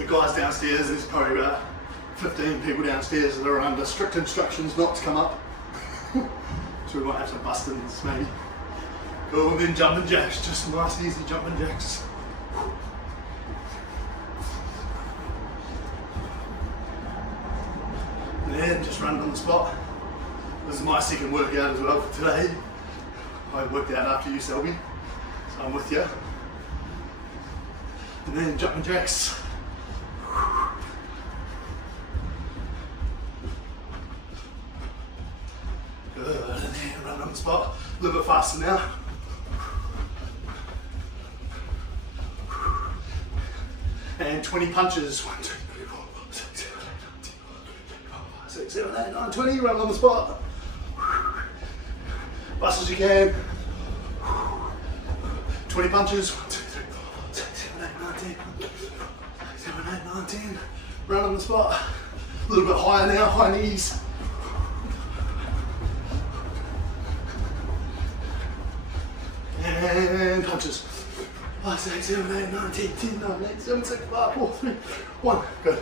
the guys downstairs, there's probably about 15 people downstairs that are under strict instructions not to come up. So we might have some bust-ins maybe. Cool, and then jumping jacks, just nice easy jumping jacks. And then just run on the spot. This is my second workout as well for today. I worked out after you, Selby, so I'm with you. And then jumping jacks. Good, and then run on the spot. A little bit faster now. And 20 punches. 1, 2, 3, 4, 5, 6, 7, 8, 9, 20. Run on the spot. Fast as you can. 20 punches. 1, 2, 3, 4, 5, 6, 7, 8, 9, 10. 7, 8, 9, 10. Run on the spot. A little bit higher now, high knees. And punches. 5, 6, 7, 8, 9, 10, 10, 9, 8, 7, 6, 5, 4, 3, 1. Good.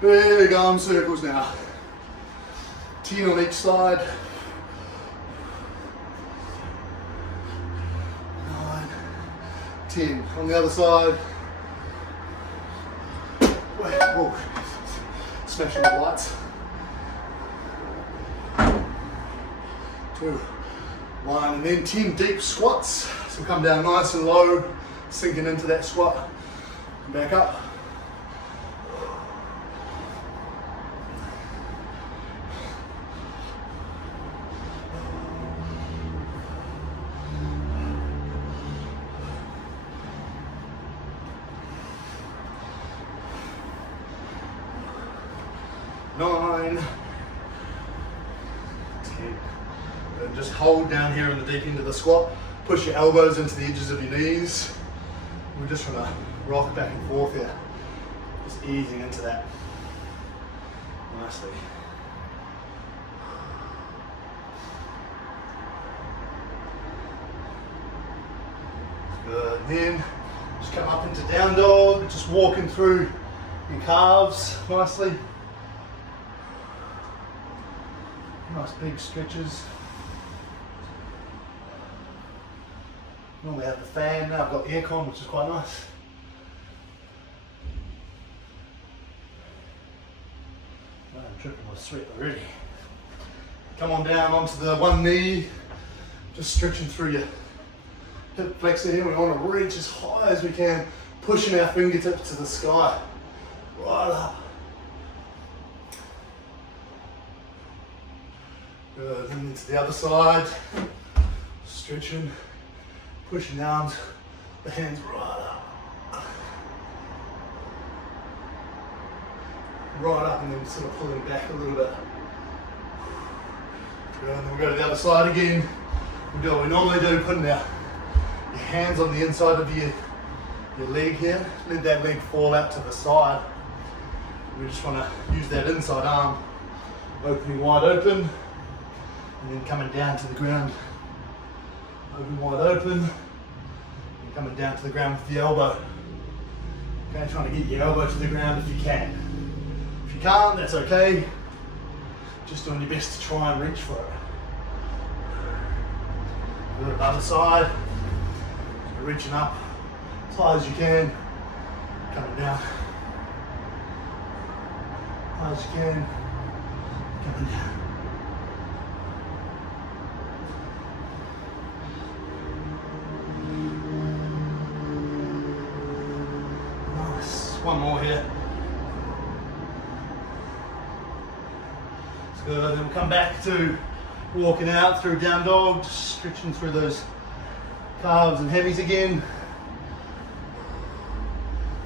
Big arm circles now. 10 on each side. 9, 10 on the other side. Wait, whoa. Smashing the lights. 2, 1, and then 10 deep squats. So come down nice and low, sinking into that squat. Back up. Just hold down here in the deep end of the squat. Push your elbows into the edges of your knees. We're just trying to rock it back and forth here. Just easing into that nicely. Good. Then just come up into down dog. Just walking through your calves nicely. Nice big stretches. Normally have the fan, now I've got aircon, which is quite nice. I'm dripping with sweat already. Come on down onto the one knee, just stretching through your hip flexor here. We want to reach as high as we can, pushing our fingertips to the sky, right up. Good, and into the other side, stretching. Pushing the arms, the hands right up. Right up and then sort of pulling back a little bit. Good, and then we'll go to the other side again. We'll do what we normally do, putting your hands on the inside of your leg here. Let that leg fall out to the side. We just want to use that inside arm, opening wide open, and then coming down to the ground. Open wide open, and coming down to the ground with the elbow. Okay, trying to get your elbow to the ground if you can. If you can't, that's okay. Just doing your best to try and reach for it. A little bit other side. So reaching up as high as you can. Coming down. High as you can. Coming down. One more here. It's good. Then we'll come back to walking out through down dog, just stretching through those calves and hammies again.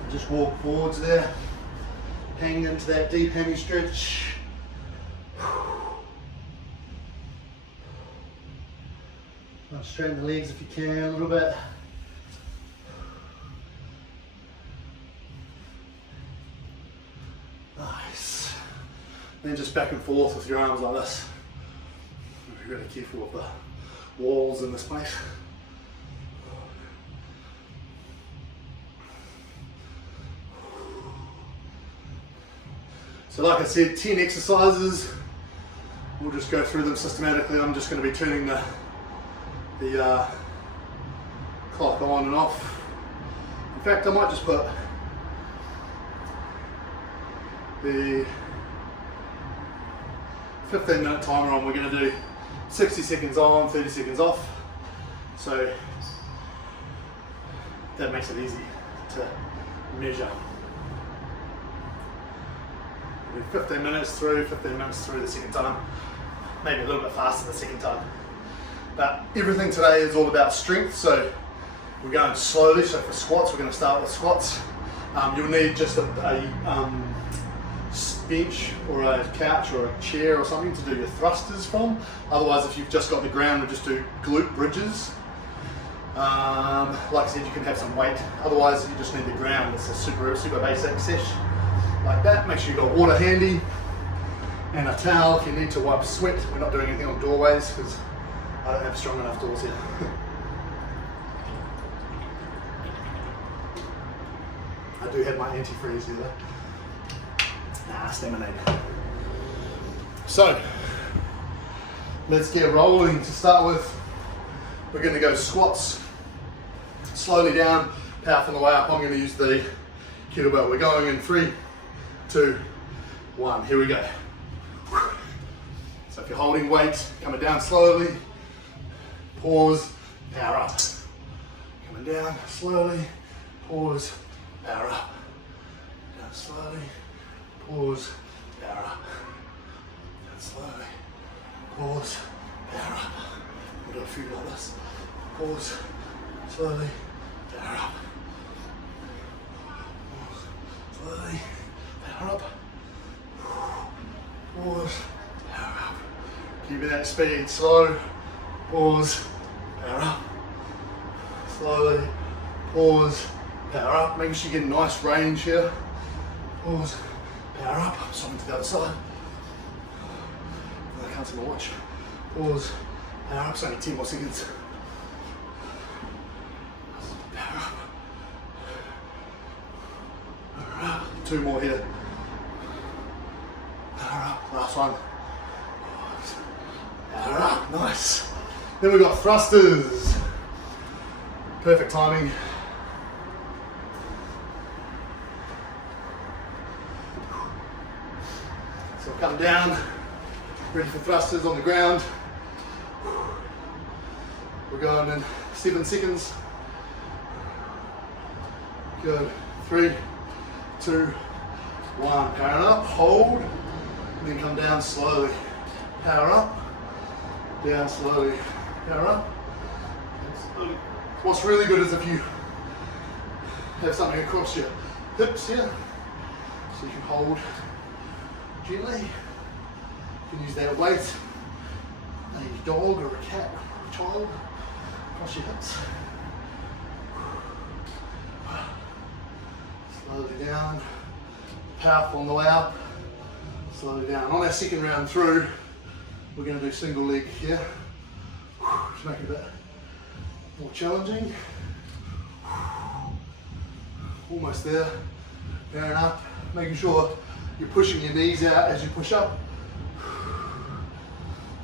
And just walk forwards there, hanging into that deep hammy stretch. Straighten the legs if you can a little bit. Nice. Then just back and forth with your arms like this. Be really careful with the walls in this place. So like I said, 10 exercises. We'll just go through them systematically. I'm just going to be turning the clock on and off. In fact, I might just put the 15-minute timer on. We're going to do 60 seconds on, 30 seconds off. So that makes it easy to measure. 15 minutes through, 15 minutes through the second time. Maybe a little bit faster the second time. But everything today is all about strength, so we're going slowly. So for squats, we're going to start with squats. You'll need just a bench or a couch or a chair or something to do your thrusters from. Otherwise, if you've just got the ground, we'll just do glute bridges. Like I said, you can have some weight. Otherwise, you just need the ground. It's a super basic sesh like that. Make sure you've got water handy and a towel if you need to wipe sweat. We're not doing anything on doorways because I don't have strong enough doors here. I do have my antifreeze here though. Nah, Staminade. So, let's get rolling. To start with, we're going to go squats, slowly down, powerful on the way up. I'm going to use the kettlebell. We're going in 3, 2, 1. Here we go. So if you're holding weight, coming down slowly, pause, power up. Coming down slowly, pause, power up. Down slowly, pause, power up. Down slowly, pause, power up. We'll do a few like this. Pause, slowly, power up. Pause, slowly, power up. Pause, power up. Keeping that speed, slow, pause, power up. Slowly, pause, power up. Making sure you get a nice range here. Pause, power up. Something to the other side. I can't see my watch. Pause, power up. It's only 10 more seconds. Power up. Power up. 2 more here. Power up. Last one. Power up. Nice. Then we've got thrusters. Perfect timing. So come down, ready for thrusters on the ground. We're going in 7 seconds. Good. 3, 2, 1. Power up, hold, and then come down slowly. Power up, down slowly. Power up. What's really good is if you have something across your hips here, so you can hold gently. You can use that weight, a dog or a cat or a child, across your hips. Slowly down, powerful on the way up, slowly down. On our second round through, we're going to do single leg here. Just make it a bit more challenging. Almost there. Powering up, making sure you're pushing your knees out as you push up.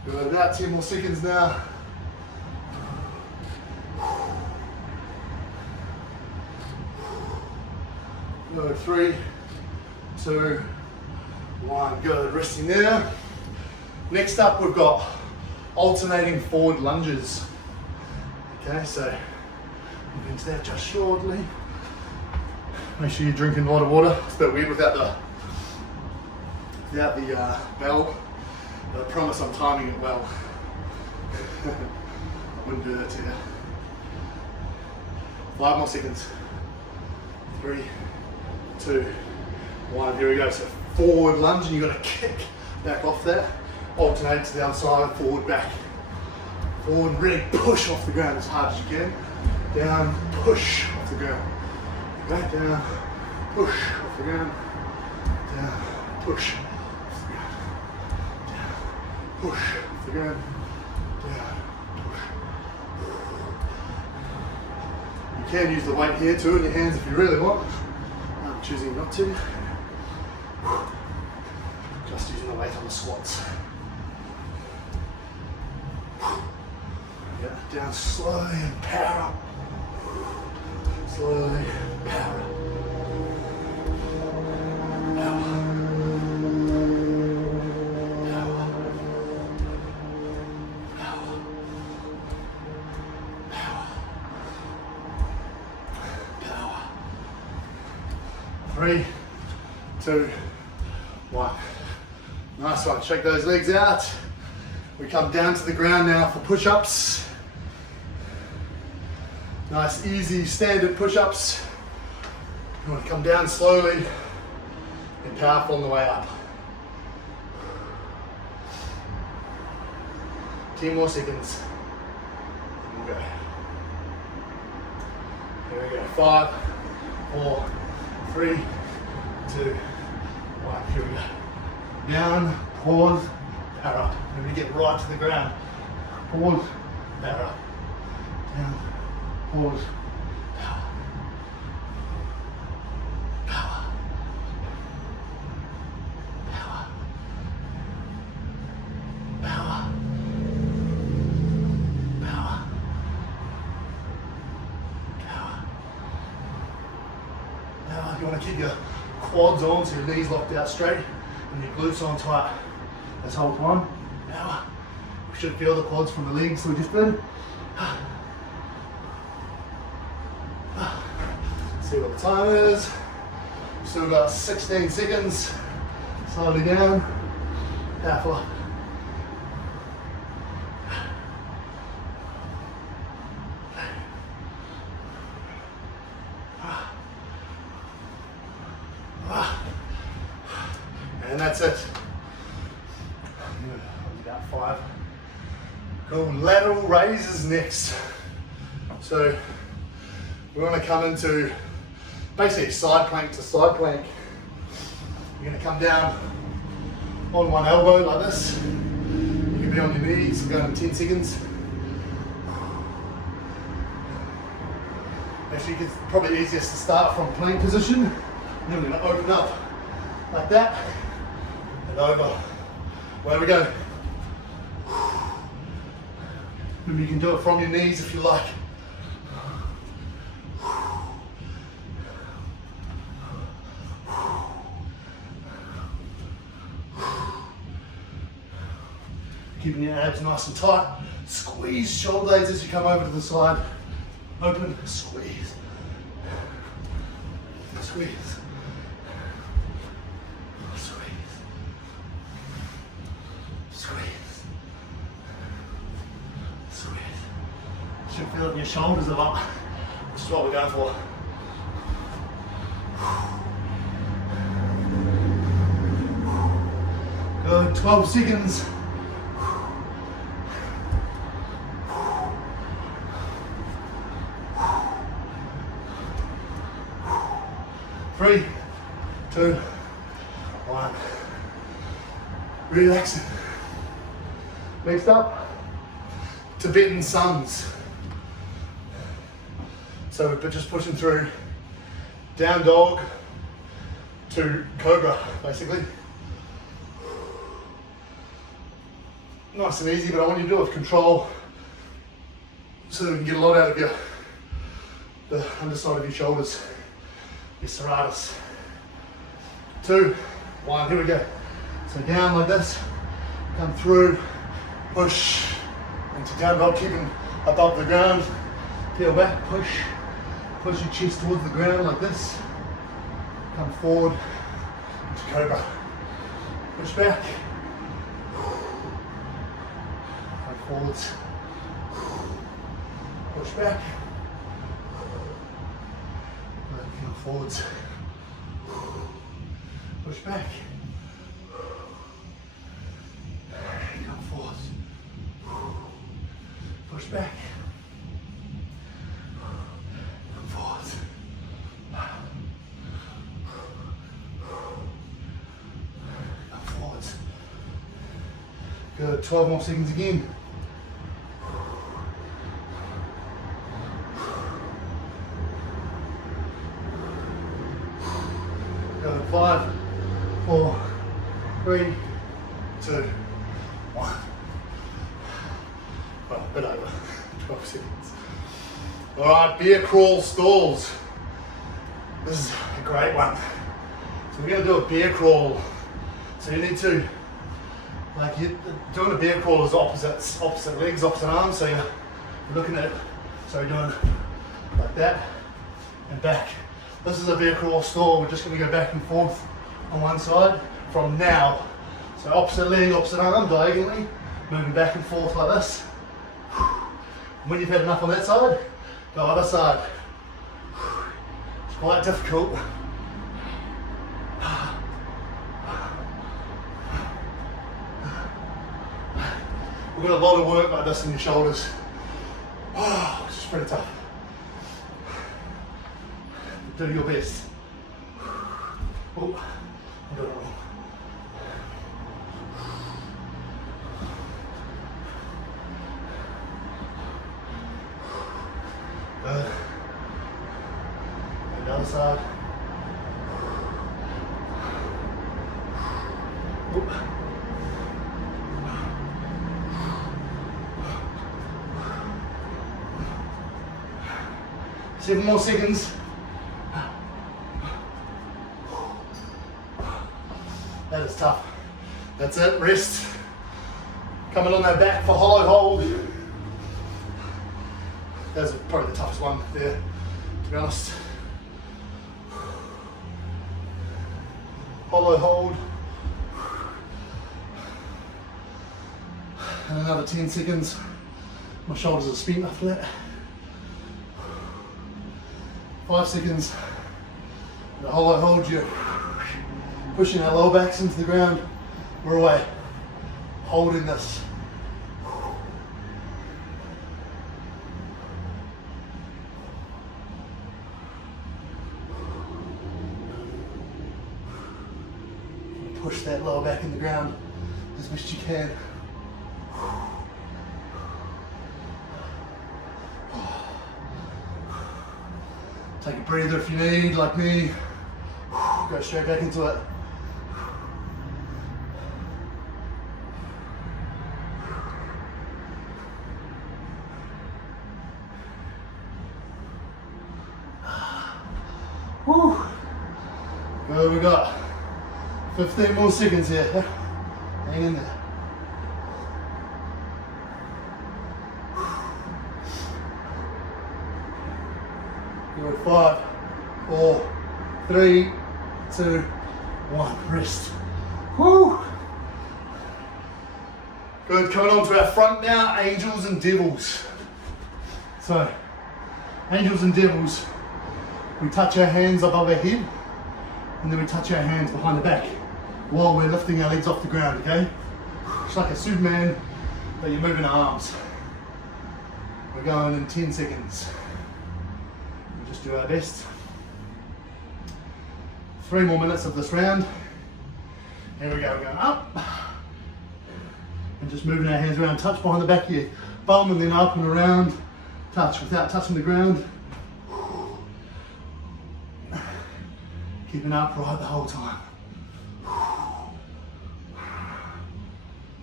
We've got about 10 more seconds now. Good. 3, 2, 1. Good. Resting there. Next up, we've got alternating forward lunges. Okay, so we'll into that just shortly. Make sure you're drinking a lot of water. It's a bit weird without the bell, but I promise I'm timing it well. I wouldn't do that to you. 5 more seconds. 3, 2, 1. Here we go. So forward lunge, and you've got to kick back off that. Alternate to the other side, forward, back. Forward, really push off the ground as hard as you can. Down, push off the ground. Back down, push off the ground. Down, push off the ground. Down, push off the ground. Down, push. You can use the weight here too in your hands if you really want. I'm choosing not to. just using the weight on the squats. Yeah, down slowly and power up. Slowly, power up. Power. Power. Power. Power. Power. 3, 2, 1. Nice one. Shake those legs out. We come down to the ground now for push-ups. Nice, easy, standard push-ups. You want to come down slowly and powerful on the way up. 10 more seconds. And we'll go. Here we go. 5, 4, 3, 2, 1. Here we go. Down, pause, power up. Remember to get right to the ground. Pause, power up. Down, pause, power. Power. Power. Power. Power. Power. Now you want to keep your quads on so your knees locked out straight and your glutes on tight this whole time. Now we should feel the quads from the legs we just did. See what the time is. Still got 16 seconds. Slowly down. Powerful up. And that's it. About 5. Cool. Lateral raises next. So we want to come into basically side plank to side plank. You're going to come down on one elbow like this. You can be on your knees. We're going in 10 seconds. Actually, it's probably easiest to start from plank position. Then we're going to open up like that and over. Where we go. Maybe you can do it from your knees if you like. Keeping your abs nice and tight. Squeeze shoulder blades as you come over to the side. Open, squeeze. Squeeze. Squeeze. Squeeze. Squeeze. You should feel it in your shoulders a lot. This is what we're going for. Good, 12 seconds. 3, 2, 1. Relax it. Next up, Tibetan Suns. So we're just pushing through down dog to cobra, basically. Nice and easy, but I want you to do it with control so that we can get a lot out of the underside of your shoulders. Your serratus. 2, 1, here we go. So down like this, come through, push into down dog, keeping above the ground, peel back, push your chest towards the ground like this, come forward into cobra, push back, come forwards, push back, come forwards, push back, come forwards, push back, come forwards, come forwards. Good, 12 more seconds again. Go 5, 4, 3, 2, 1. Well, a bit over, 12 seconds. All right, bear crawl stalls. This is a great one. So we're gonna do a bear crawl. So you need to, doing a bear crawl is opposite legs, opposite arms. So you're looking at, so you're doing like that and back. This is a bear crawl stall. We're just gonna go back and forth on one side from now. So opposite leg, opposite arm, diagonally, moving back and forth like this. When you've had enough on that side, go other side. It's quite difficult. We've got a lot of work like this in your shoulders, which is pretty tough. Do your best. Oh, I got it wrong. Good. And the other side. Oop. 7 more seconds. That is tough. That's it, rest. Coming on that back for hollow hold. That's probably the toughest one there, to be honest. Hollow hold. And another 10 seconds. My shoulders are spent after that. 5 seconds. And the hollow hold, you're pushing our lower backs into the ground. We're away. Holding this. Push that lower back in the ground as best you can. Take a breather if you need, like me. Go straight back into it. Whew. Good, we got 15 more seconds here. Hang in there. Good, 5, 4, 3, 2, 1. Rest. Woo. Good, coming on to our front now, angels and devils. So, angels and devils, we touch our hands above our head, and then we touch our hands behind the back while we're lifting our legs off the ground, okay? It's like a Superman, but you're moving our arms. We're going in 10 seconds. We'll just do our best. 3 more minutes of this round. Here we go, we're going up. And just moving our hands around, touch behind the back of your bum and then up and around. Touch without touching the ground. Keeping upright the whole time.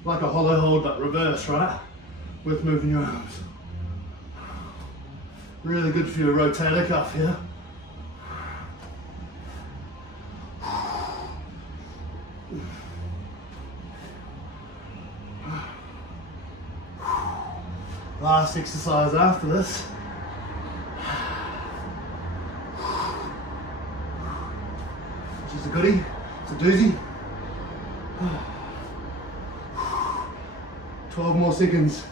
Like a hollow hold, but reverse, right? With moving your arms. Really good for your rotator cuff here. Last exercise after this. Which is a goodie, it's a doozy. 12 more seconds.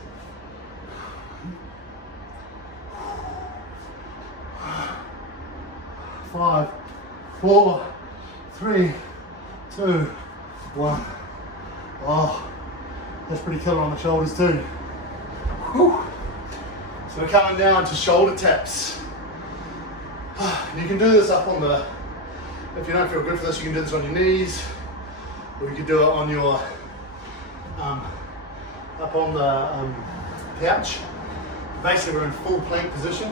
5, 4, 3, 2, 1. Oh, that's pretty killer on the shoulders too. Whew. So we're coming down to shoulder taps. You can do this up on the, if you don't feel good for this, you can do this on your knees, or you can do it on your, up on the couch. Basically we're in full plank position,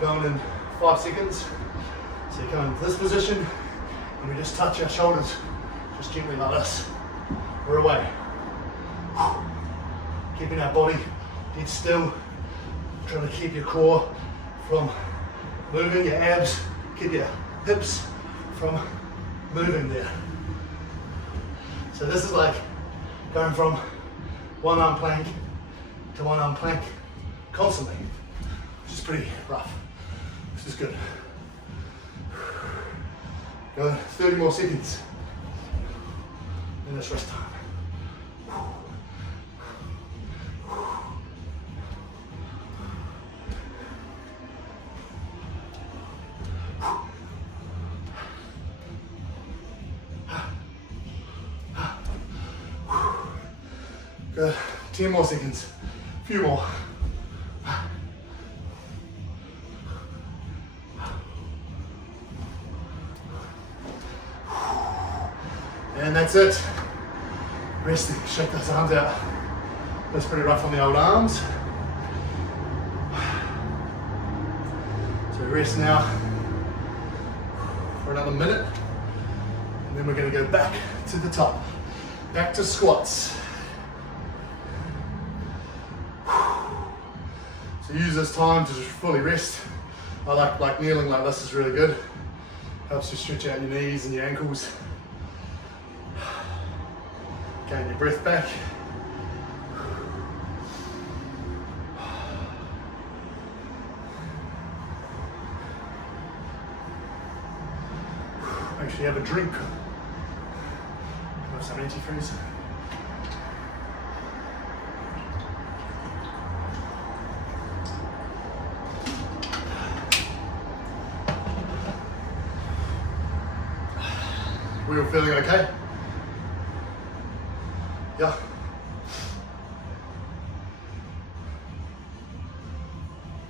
going in 5 seconds. So you come into this position, and we just touch our shoulders, just gently like this. or away. Keeping our body dead still, trying to keep your core from moving, your abs, keep your hips from moving there. So this is like going from one arm plank to one arm plank constantly, which is pretty rough. This is good. Go 30 more seconds in this rest time. Good. 10 more seconds. A few more. And that's it. Resting. Shake those arms out. That's pretty rough on the old arms. So rest now for another minute. And then we're going to go back to the top. Back to squats. So use this time to just fully rest. I like kneeling like this is really good. Helps you stretch out your knees and your ankles. Gain your breath back. Make sure you have a drink. Have some antifreeze. We all feeling okay? Yeah.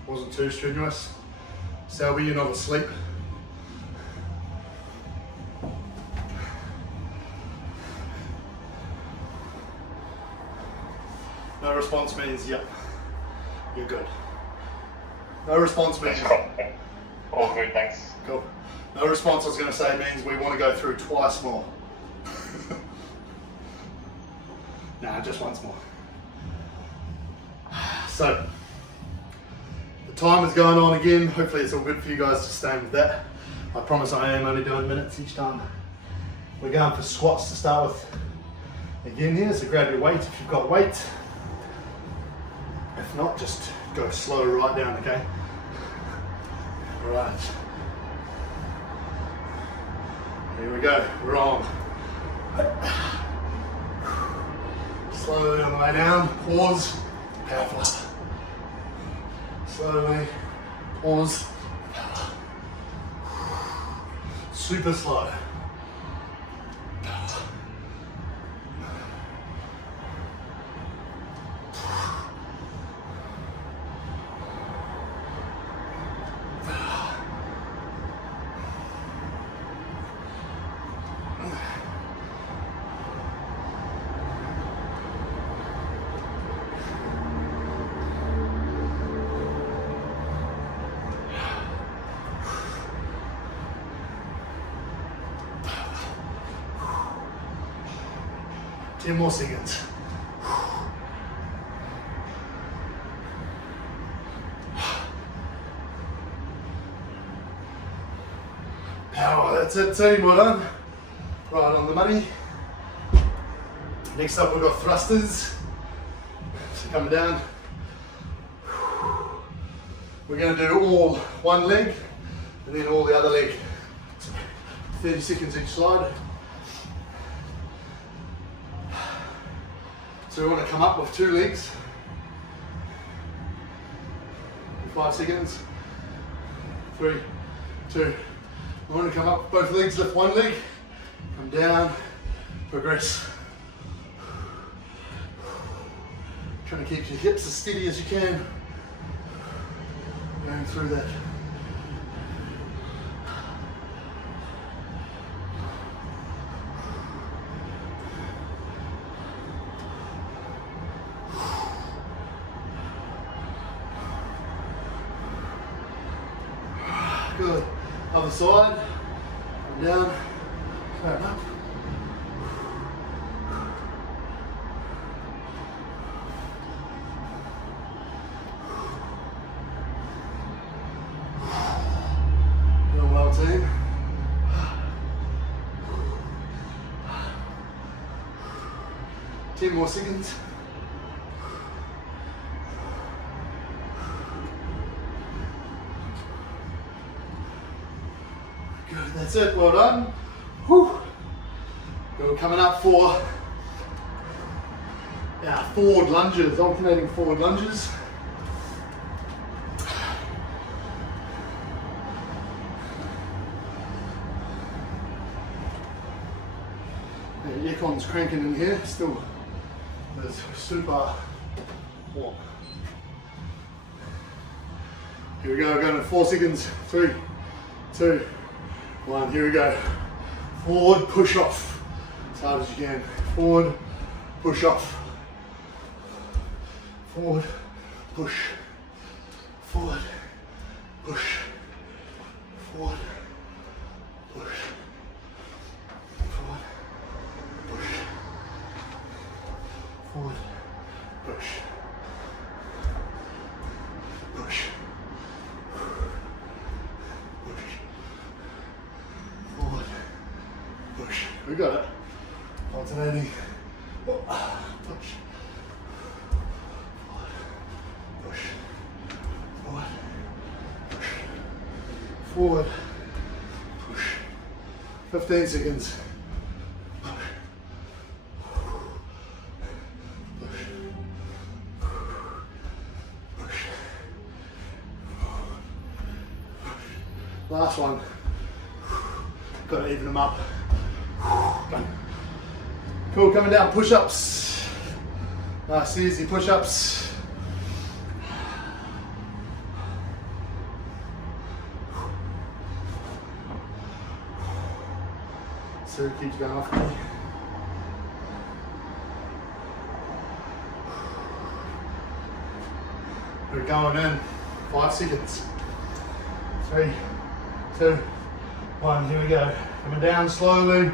Wasn't too strenuous. Selby, you're not asleep. No response means yep, you're good. No response means all good, thanks. Cool. No response, I was going to say, means we want to go through twice more. Nah, just once more. So, the time is going on again. Hopefully it's all good for you guys to stay with that. I promise I am only doing minutes each time. We're going for squats to start with again here, so grab your weight if you've got weight. If not, just go slow right down, okay? Alright. Here we go, we're on. Slowly on the way down, pause, powerful up. Slowly, pause, power. Super slow. Ten more seconds. Power, that's it team, well done. Right on the money. Next up we've got thrusters. So coming down. We're going to do all one leg and then all the other leg. 30 seconds each slide. So we want to come up with two legs. 5 seconds. 3, 2. We want to come up with both legs, lift one leg, come down, progress. Trying to keep your hips as steady as you can. Going through that. Good. Other side. Come down. Come up. 5, well, team. Ten more seconds. Good, that's it, well done. Whew. We're coming up for our forward lunges, alternating forward lunges. The aircon's cranking in here, still it's super warm. Here we go, going in 4 seconds. 3, 2, 1, here we go. Forward, push off, as hard as you can. Forward, push off. Forward, push. Forward, push. Forward, push. Forward, push. Forward, push. Push. Push. Forward, push. We got it. Alternating. Push. Push. Forward. Push. Forward. Push. 15 seconds. Last one. Got to even them up. Cool, coming down, push-ups. Nice, easy push-ups. So it keeps going off me. We're going in 5 seconds. 3, 2, 1, here we go. Coming down slowly,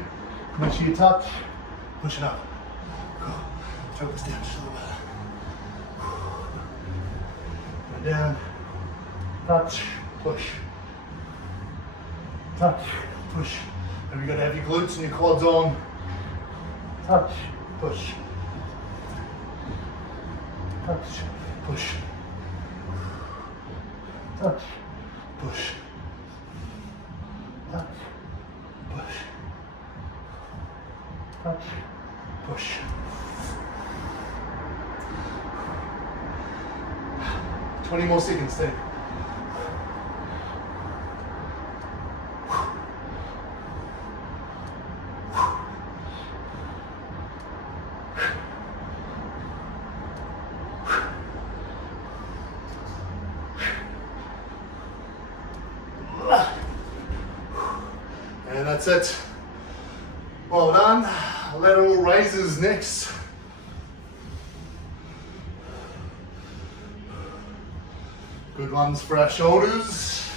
make sure you touch, push it up. Choke this down just a little bit. Coming down, touch, push. Touch, push. And you've got to have your glutes and your quads on. Touch, push. Touch, push. Touch, push. Touch, push. Touch, push. Twenty more seconds, Steve. And that's it. Well done. Lateral raises next. Good ones for our shoulders.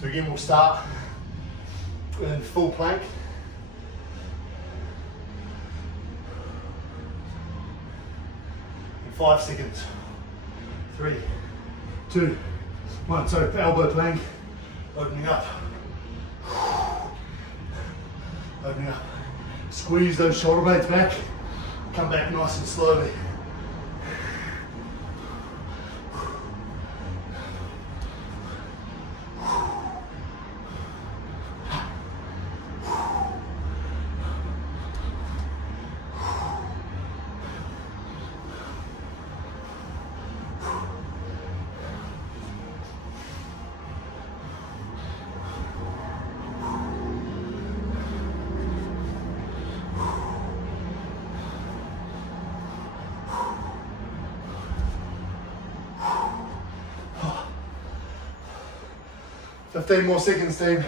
So again, we'll start in full plank. In 5 seconds. 3, 2, 1. So elbow plank. Opening up. Opening up. Squeeze those shoulder blades back. Come back nice and slowly. Oh. 15 more seconds, Steve.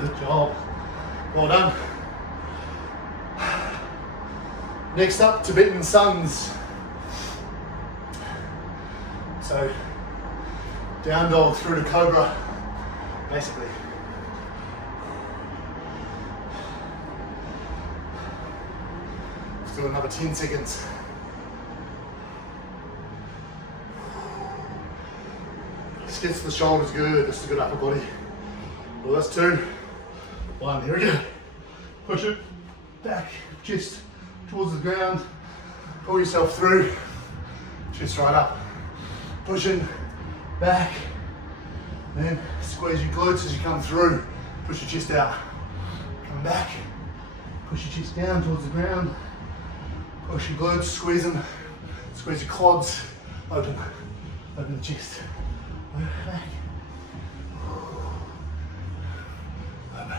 Good job. Well done. Next up, Tibetan Suns. So, down dog through to cobra, basically. do another 10 seconds. This gets the shoulders good, this is a good upper body. Well, that's 2, 1, here we go. Push it back, chest towards the ground, pull yourself through, chest right up. Pushing back, then squeeze your glutes as you come through, push your chest out. Come back, push your chest down towards the ground, push your glutes, squeeze them, squeeze your quads, open the chest. Back. Open.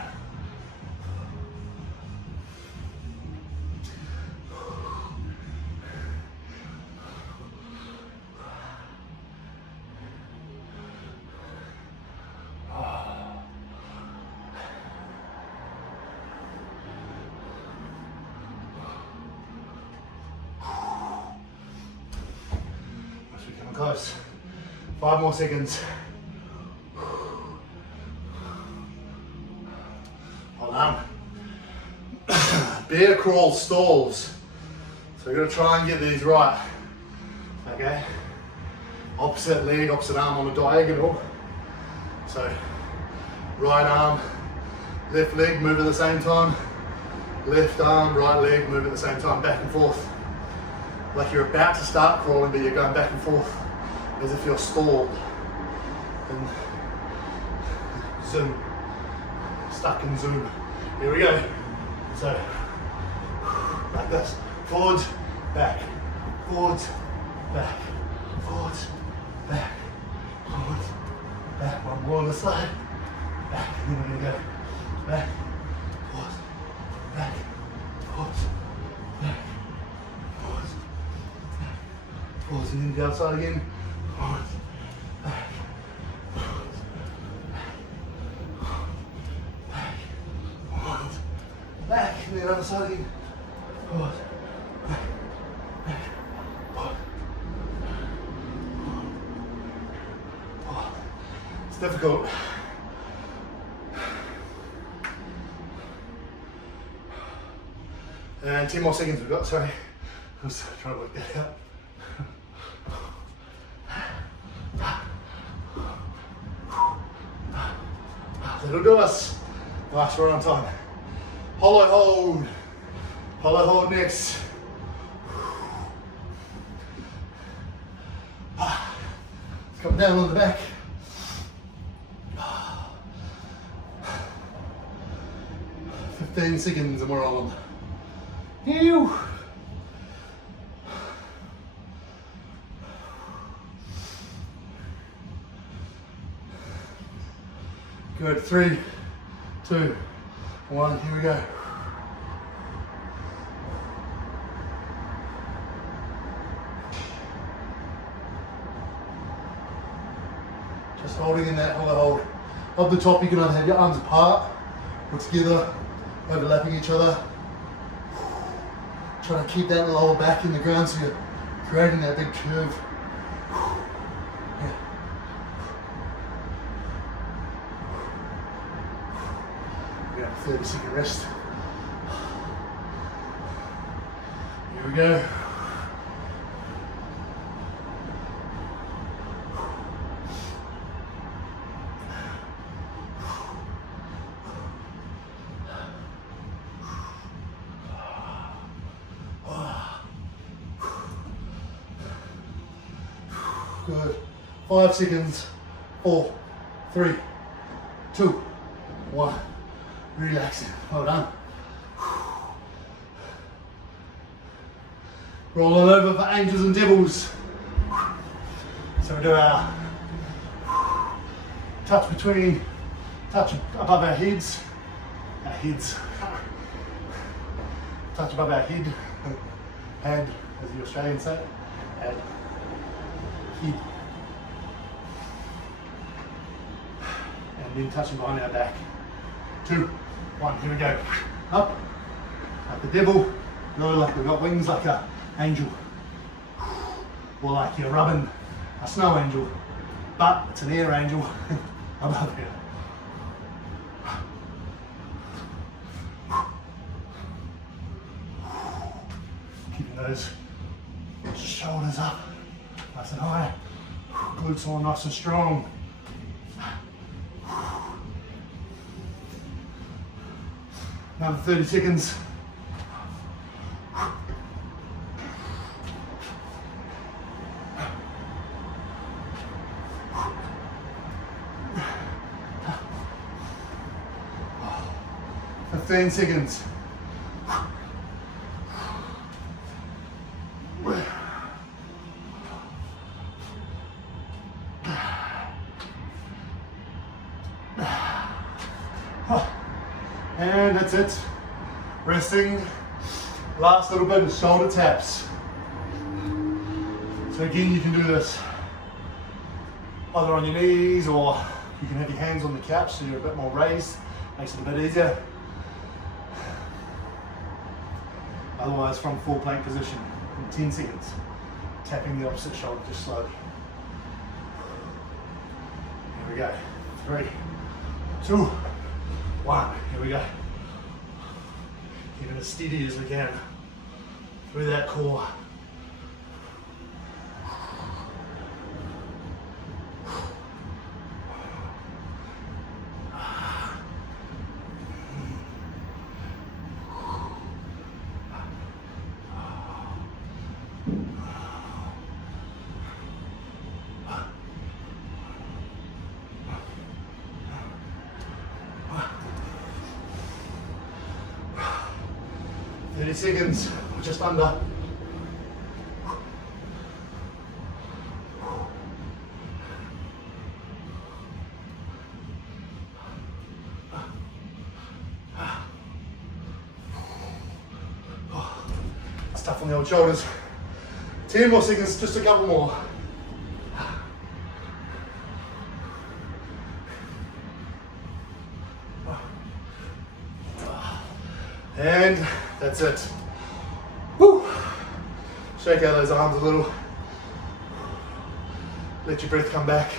We're coming close. 5 more seconds. Hold on. Bear crawl stalls. So we're going to try and get these right. Okay. Opposite leg, opposite arm on a diagonal. So right arm, left leg, move at the same time. Left arm, right leg, move at the same time, back and forth. Like you're about to start crawling, but you're going back and forth as if you're stalled. And zoom. Stuck in zoom. Here we go. So, like this. Forwards, back. Forwards, back. Forwards, back. Forwards, back. One more on the side. Back. And then we're going to go back. Forwards, back. Forwards, back. Forwards, back. Forwards, and then the outside again. Forwards, back. Forwards, back. Forwards, back. And then the other side again. Forwards, back. Back. Forwards. It's difficult. And 10 more seconds we've got, sorry. I was trying to work that out. That'll do us. Nice, we're on time. Hollow hold. Hollow hold next. Let's come down on the back. 15 seconds and we're on. Ew. Good, 3, 2, 1, here we go. Just holding in that hollow hold. Up the top, you can either have your arms apart or together, overlapping each other. Trying to keep that lower back in the ground so you're creating that big curve. Yeah. We have a 30-second rest. Here we go. Good. 5 seconds. 4, 3, 2, 1. Relaxing. Well done. Rolling over for angels and devils. So we do our touch above our heads. Touch above our head. Hand, as the Australians say. Head. Head. And then touching behind our back. 2, 1, here we go. Up, like the devil, go like we've got wings like an angel. Or like you're rubbing a snow angel, but it's an air angel above you. those shoulders up nice and high. Glutes all nice and strong. Another 30 seconds. Seconds. And that's it. Resting. Last little bit of shoulder taps. So again, you can do this either on your knees, or you can have your hands on the couch so you're a bit more raised. Makes it a bit easier. Otherwise, from full plank position in 10 seconds, tapping the opposite shoulder just slowly. Here we go. 3, 2, 1. Here we go. Keep it as steady as we can through that core. Seconds, just under. It's tough on the old shoulders. 10 more seconds, just a couple more. And that's it. Woo. Shake out those arms a little. Let your breath come back.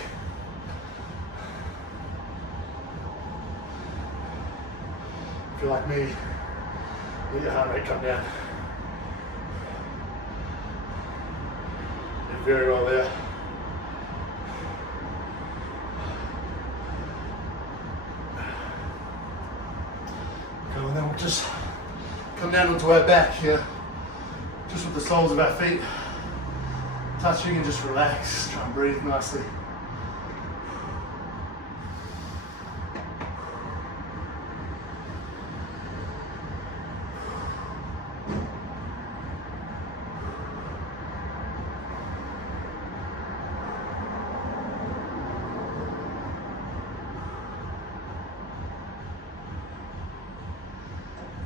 If you're like me, let your heart rate come down. Did very well there. Okay, and then we'll just come down onto our back here, just with the soles of our feet touching, and just relax. Try and breathe nicely.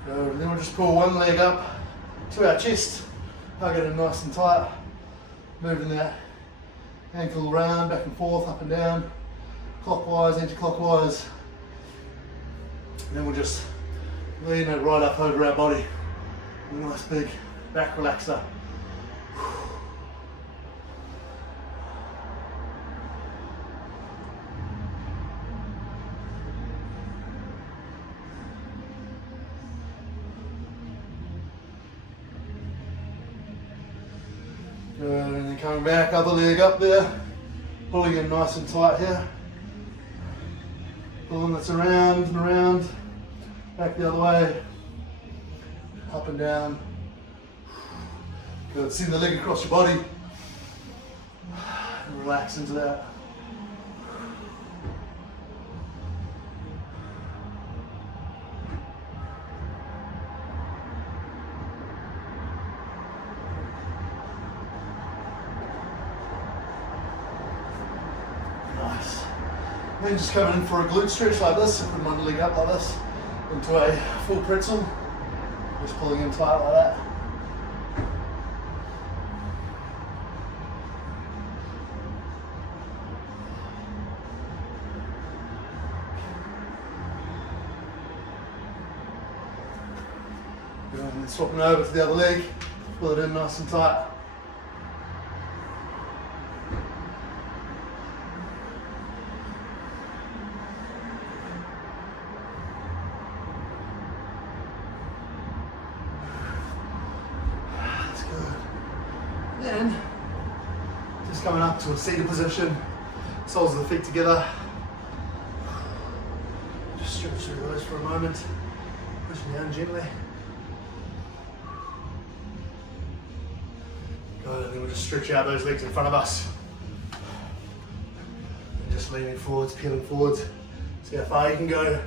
And then we'll just pull one leg up to our chest, hug it in nice and tight, moving that ankle around, back and forth, up and down, clockwise, anti-clockwise. And then we'll just lean it right up over our body. A nice big back relaxer. Good, and then coming back, other leg up there, pulling in nice and tight here. Pulling this around and around, back the other way, up and down. Good, send the leg across your body, and relax into that. Nice. Then just coming in for a glute stretch like this, putting one leg up like this into a full pretzel. Just pulling in tight like that. Good, and then swapping over to the other leg, pull it in nice and tight. That's good. coming up to a seated position. Soles of the feet together. Just stretch through those for a moment. Pushing down gently. Good, and then we'll just stretch out those legs in front of us. And just leaning forwards, peeling forwards. See how far you can go.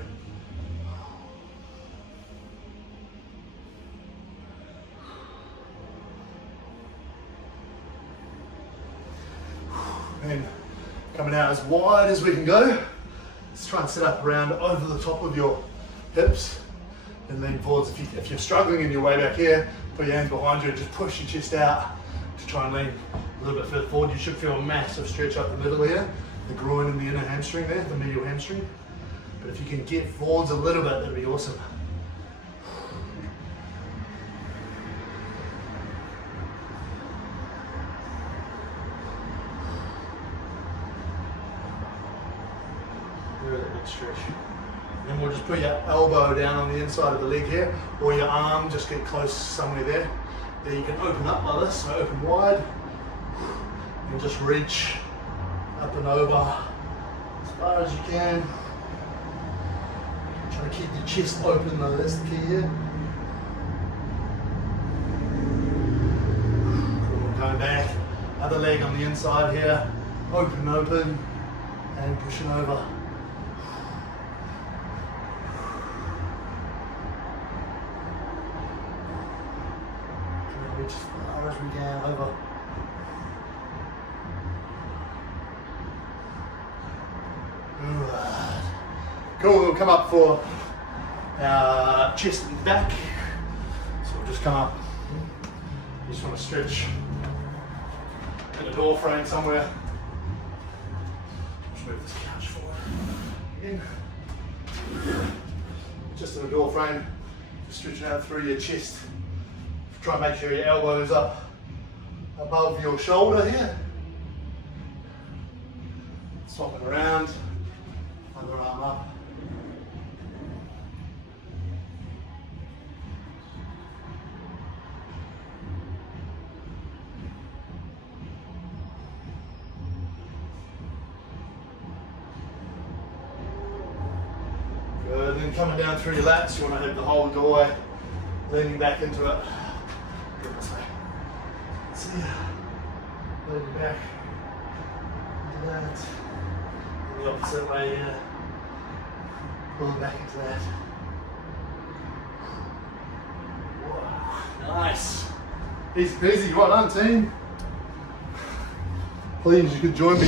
And coming out as wide as we can go. Let's try and sit up around over the top of your hips and lean forwards. If you're struggling in your way back here, put your hands behind you and just push your chest out to try and lean a little bit further forward. You should feel a massive stretch up the middle here, the groin and the inner hamstring there, the medial hamstring. But if you can get forwards a little bit, that'd be awesome. Really big stretch. And we'll just put your elbow down on the inside of the leg here, or your arm, just get close somewhere there. There you can open up like this, so open wide, and just reach up and over as far as you can. Try to keep your chest open though, that's the key here. Cool. Going back, other leg on the inside here, open, and pushing over. Reach as far as we can over. Alright. Cool, we'll come up for our chest and back. So we'll just come up. You just want to stretch in a door frame somewhere. Just move this couch forward. Again. Just in a door frame. Just stretch out through your chest. Try and make sure your elbow is up above your shoulder here. Swapping around, underarm up. Good, and then coming down through your lats, you want to hit the whole doorway, leaning back into it. Good this way. See ya. Leaning back into that. And the opposite way here. Pulling back into that. Whoa. Nice. Easy peasy. Well done, team. Please, you could join me